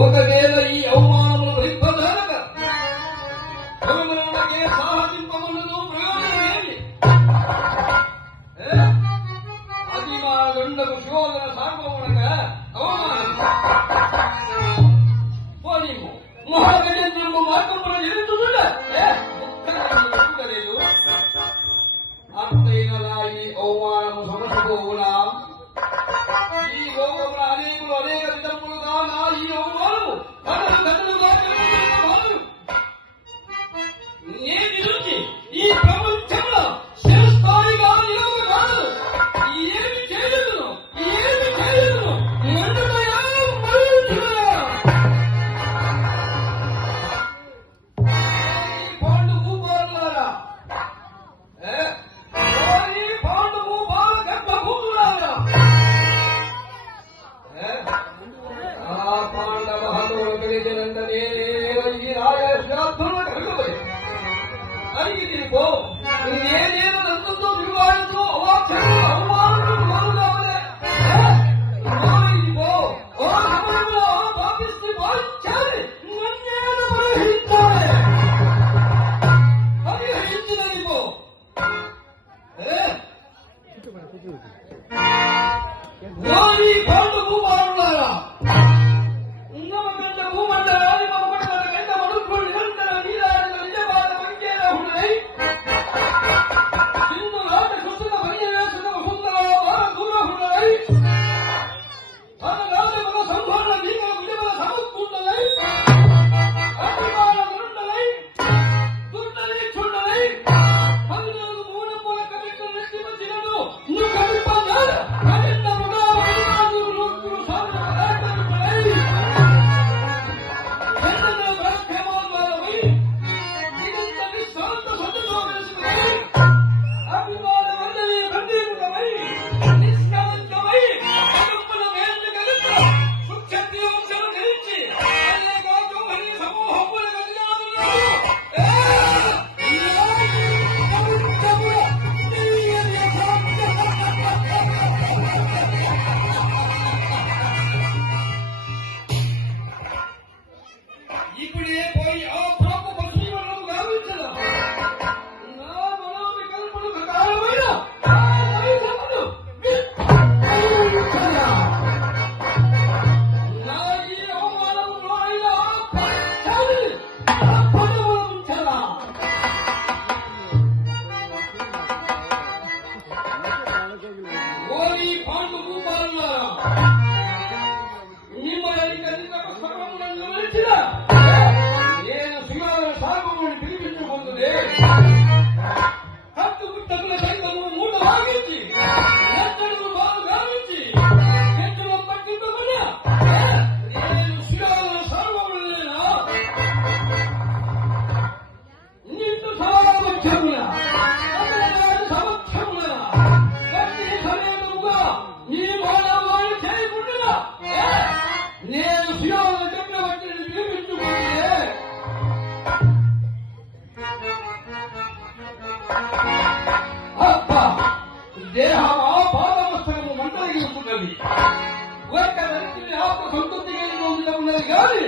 ఒకవేళ ఈ అవమానములు భరింపజాలక మనకే సాహసింపమన్నదో ప్రయోజనమేమి? అది మా రెండకు శోధన సాగమనక అవమానం పోనీము మహాగజేంద్రము మార్గమున ఎదుగుతులేదు. అంతైనలా ఈ అవమానము సమస్యపోవునా? ఈ లోకమున అనేకులు అనేక విధములుగా నా ఈ అవమానము కథలుగా నేను నుంచి ఈ ప్రపంచంలో శిరస్థాయిగా నిలవక కాదు. ఏమి చేయదును పాండు భూపాలులారా, పాండు భూపాల గర్భభూములారా, ఆ పాండవ హతులు తెలిసినంతనే ఈ రాజార్థంలో కలగబడి అడిగి నీకో నేనేదో నందుతో వివాదంతో అవమానులు మొదలుగావలే సమయంలో పాపిస్తూ భావించాలి. నన్నేదో పరిహరించాలి. పరిహరించిన నీకో పాండు భూపాలులారా, ఉన్నమగంట భూమండలాది మమ్మడ గంట మడుపులు నిరంతర నీరాజుల నిజపాద వంకేల ఉన్నై ఇందు నాట సుతుల పరిజవేశన సుందర వార దూర ఉన్నై తన రాజమల సంభారణ దీపల విజయమల సమత్తుండలై అభిమాన దురుండలై దుర్డలై చుండలై 14 మూడపుల కవిత్వ నెత్తిమ దినను నువ్వు కవిత్వాలు కవిత్వముగా కవిత్వాలు రూపులు సాధన పదార్థములై చంద్రుల బ్రహ్మమాలవై ఇదంత నిస్వార్థ సత్తుతో వెలుసుకుని అభిమాన వందనీయ బంధువులమై నిష్కలంకమై కుటుంబల మేలు కలుగుతూ సుక్షత్రియ వంశము ధరించి అనేక గౌహని సమూహముల గదిలాడున్నారు. ఇప్పుడే పోయి ఆ ప్రాపు జీవనము గావించదా నా మనోవికల్పనకు కారణమైన ఆ నైజమును విస్మరించదా. నా ఈ అవమానములో అయినా పరిచాలి పదవుంచదా. ఓరి పాండు భూపాలులారా, మిమ్మల్ని కనుక పుస్తకములను వివరించిన నేను శివాల సాగముని పిలిపించుకుంటుంది హక్కు పుట్టకుల సైతము మూట లాగించి ఎత్తడుగు బాలు గావించి చెట్టులో పట్టించుకున్నా నేను శివాల సాగములనేనా నిండు సమక్షమున సమక్షమున గట్టి సమేతముగా ఈ మానవాన్ని చేయకుండా నేను శివాల చక్రవర్తిని పిలిపించుకుంటే అబ్బా దేహం ఆ పాదమస్తకము మంటలిగిస్తున్నది. ఒక్క వ్యక్తిని ఆత్మ సంతృప్తి కలిగి ఉన్నది కానీ